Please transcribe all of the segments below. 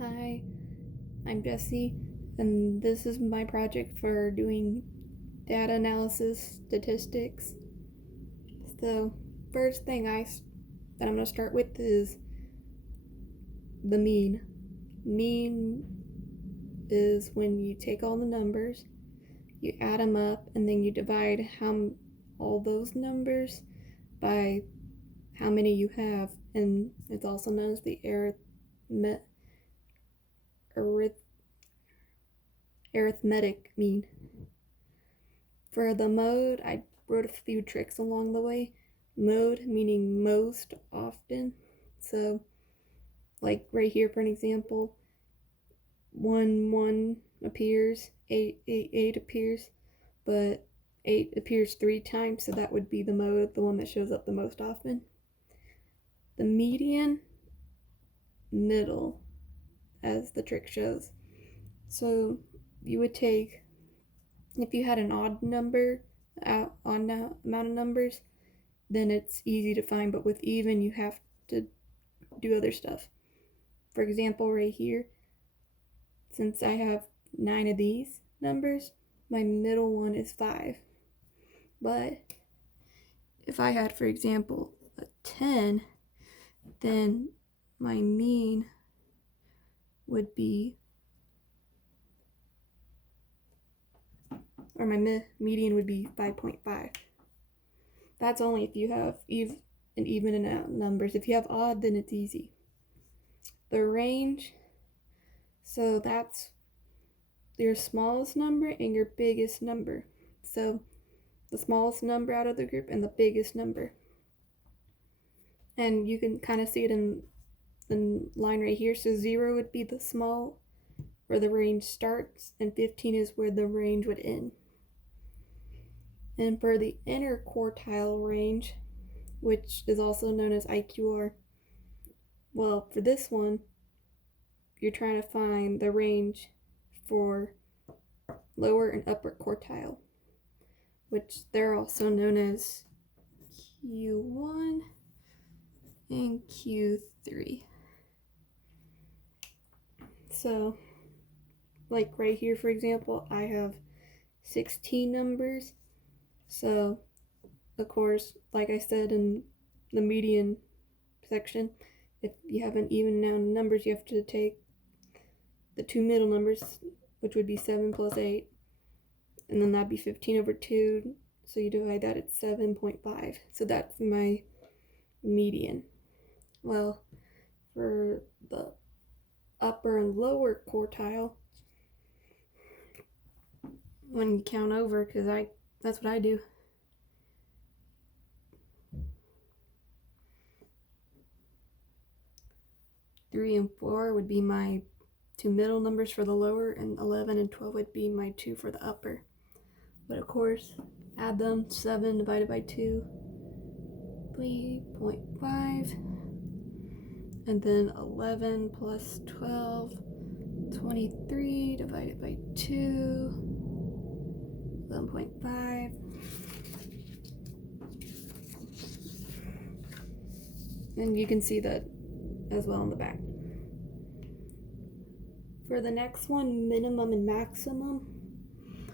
Hi, I'm Jesse, and this is my project for doing data analysis statistics. So, first thing that I'm going to start with is the mean. Mean is when you take all the numbers, you add them up, and then you divide all those numbers by how many you have, and it's also known as the arithmetic mean. For the mode, I wrote a few tricks along the way. Mode meaning most often. So, like right here for an example, 1 appears, 8 appears, but 8 appears 3 times, so that would be the mode, the one that shows up the most often. The median, middle, as the trick shows. So, you would take, if you had an odd amount of numbers, then it's easy to find, but with even, you have to do other stuff. For example, right here, since I have 9 of these numbers, my middle one is 5. But if I had, for example, a 10, then my mean would be, or my median would be 5.5. That's only if you have an even and out numbers. If you have odd, then it's easy. The range, so that's your smallest number and your biggest number. So the smallest number out of the group and the biggest number. And you can kind of see it in the line right here. So 0 would be the small, where the range starts, and 15 is where the range would end. And for the interquartile range, which is also known as IQR, well, for this one, you're trying to find the range for lower and upper quartile, which they're also known as Q1 and Q3. So, like right here, for example, I have 16 numbers. So, of course, like I said in the median section, if you have an even amount of numbers, you have to take the two middle numbers, which would be 7 plus 8, and then that'd be 15 over 2. So you divide that at 7.5. So that's my median. Well, for the upper and lower quartile, when you count over, because that's what I do. Three and 4 would be my two middle numbers for the lower, and 11 and 12 would be my 2 for the upper. But of course, add them. 7 divided by 2, 3.5. And then 11 plus 12, 23 divided by 2, 11.5. And you can see that as well in the back. For the next one, minimum and maximum.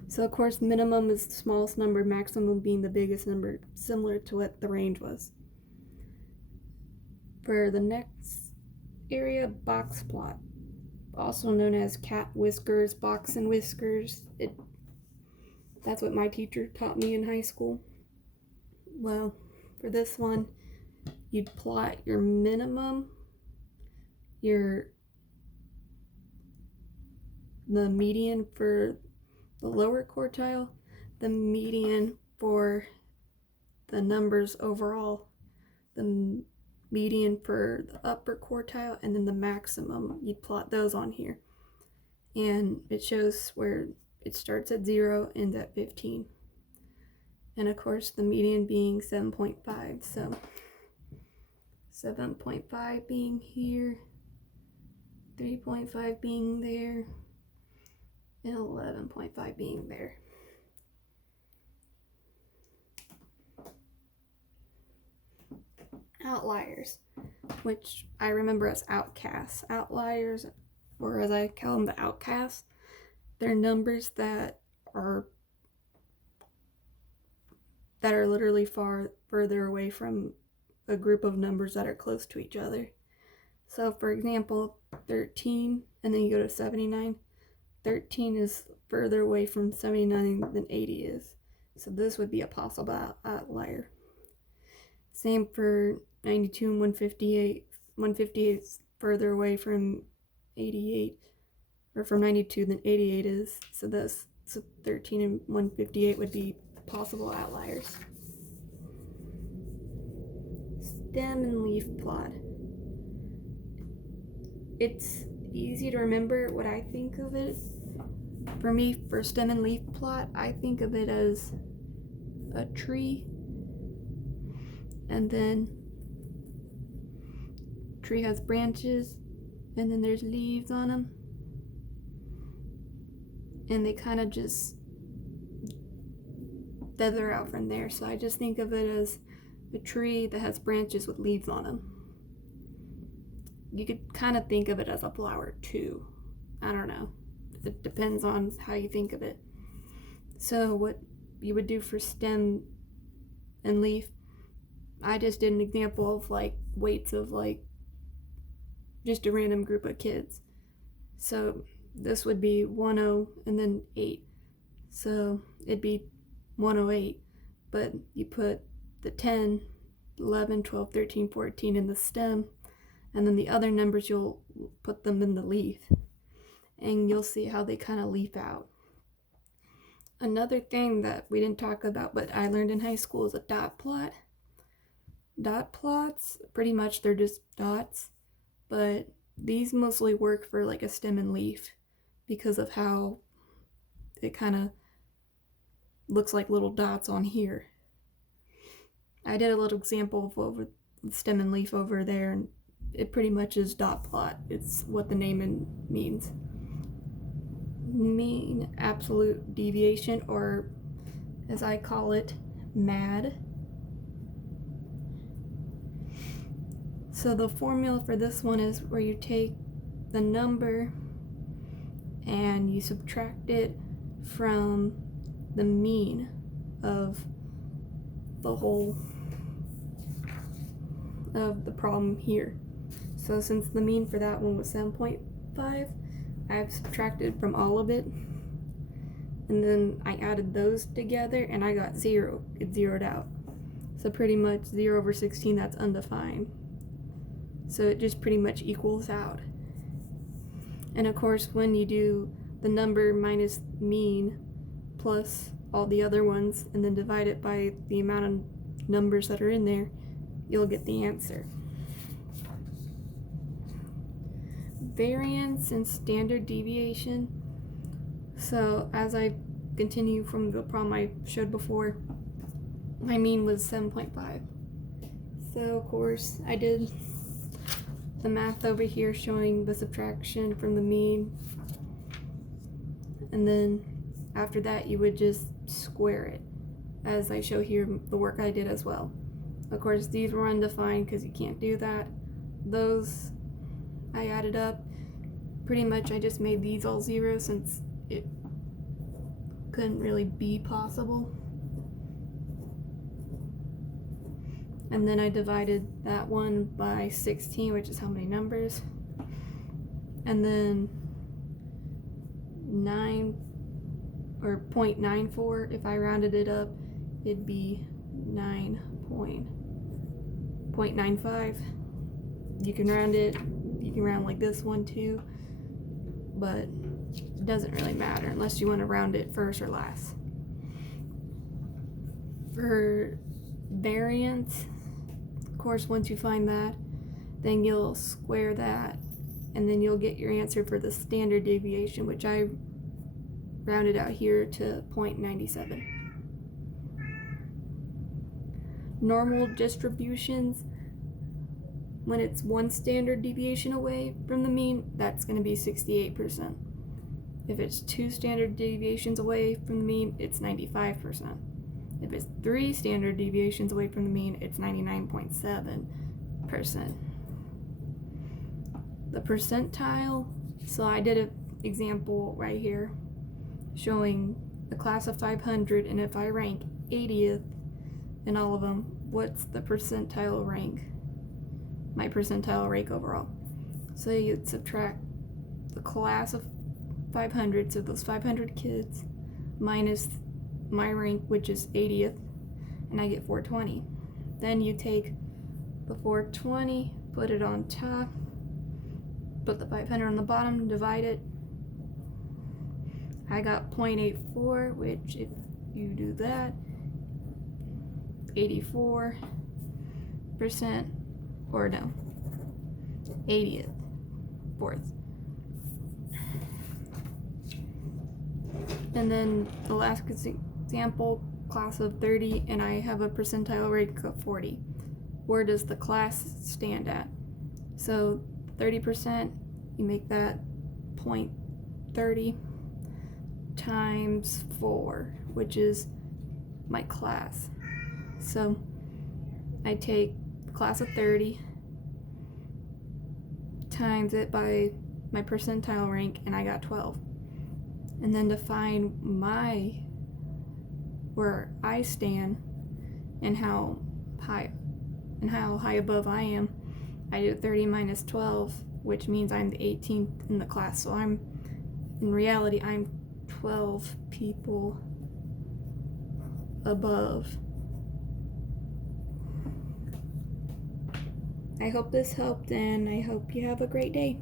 So of course, minimum is the smallest number, maximum being the biggest number, similar to what the range was. For the next area, box plot, also known as cat whiskers, box and whiskers. That's what my teacher taught me in high school. Well, for this one, you'd plot your minimum, the median for the lower quartile, the median for the numbers overall, the median for the upper quartile, and then the maximum. You'd plot those on here. And it shows where it starts at 0, ends at 15. And of course, the median being 7.5. So 7.5 being here, 3.5 being there, and 11.5 being there. Outliers, which I remember as outcasts. Outliers or as I call them, the outcasts. They're numbers that are literally further away from a group of numbers that are close to each other. So for example, 13, and then you go to 79. 13 is further away from 79 than 80 is. So this would be a possible outlier. Same for 92 and 158. 158 is further away from 88, or from 92 than 88 is. So 13 and 158 would be possible outliers. Stem and leaf plot. It's easy to remember what I think of it. For me, for stem and leaf plot, I think of it as a tree, and then tree has branches, and then there's leaves on them, and they kind of just feather out from there. So I just think of it as a tree that has branches with leaves on them. You could kind of think of it as a flower too. I don't know. It depends on how you think of it. So what you would do for stem and leaf, I just did an example of like weights of like just a random group of kids. So this would be 10 and then 8. So it'd be 108, but you put the 10, 11, 12, 13, 14 in the stem, and then the other numbers you'll put them in the leaf, and you'll see how they kind of leaf out. Another thing that we didn't talk about but I learned in high school is a dot plot. Dot plots, pretty much they're just dots, but these mostly work for like a stem and leaf because of how it kind of looks like little dots on here. I did a little example of stem and leaf over there, and it pretty much is dot plot. It's what the name means. Mean absolute deviation, or as I call it, MAD. So the formula for this one is where you take the number and you subtract it from the mean of the whole of the problem here. So since the mean for that one was 7.5, I've subtracted from all of it, and then I added those together and I got 0. It zeroed out. So pretty much 0 over 16, that's undefined. So it just pretty much equals out. And of course, when you do the number minus mean plus all the other ones and then divide it by the amount of numbers that are in there, you'll get the answer. Variance and standard deviation. So as I continue from the problem I showed before, my mean was 7.5. So of course I did the math over here showing the subtraction from the mean, and then after that you would just square it, as I show here the work I did as well. Of course these were undefined because you can't do that. Those I added up. Pretty much I just made these all 0 since it couldn't really be possible. And then I divided that one by 16, which is how many numbers. And then 9 or 0.94, if I rounded it up, it'd be 9.95. You can round it, you can round like this one too, but it doesn't really matter unless you want to round it first or last. For variance, of course, once you find that, then you'll square that, and then you'll get your answer for the standard deviation, which I rounded out here to 0.97. Normal distributions, when it's 1 standard deviation away from the mean, that's going to be 68%. If it's 2 standard deviations away from the mean, it's 95%. If it's 3 standard deviations away from the mean, it's 99.7%. The percentile So I did an example right here showing a class of 500, and if I rank 80th in all of them, what's the percentile rank? My percentile rank overall. So you'd subtract the class of 500, so those 500 kids, minus my rank, which is 80th, and I get 420. Then you take the 420, put it on top, put the 500 on the bottom, divide it. I got 0.84, which if you do that, 84%, or no, 80th, fourth. And then the last example, class of 30, and I have a percentile rank of 40. Where does the class stand at? So 30%, you make that 0.30 times 4, which is my class. So I take the class of 30, times it by my percentile rank, and I got 12. And then to find where I stand and how high above I am, I do 30 minus 12, which means I'm the 18th in the class. So in reality, I'm 12 people above. I hope this helped, and I hope you have a great day.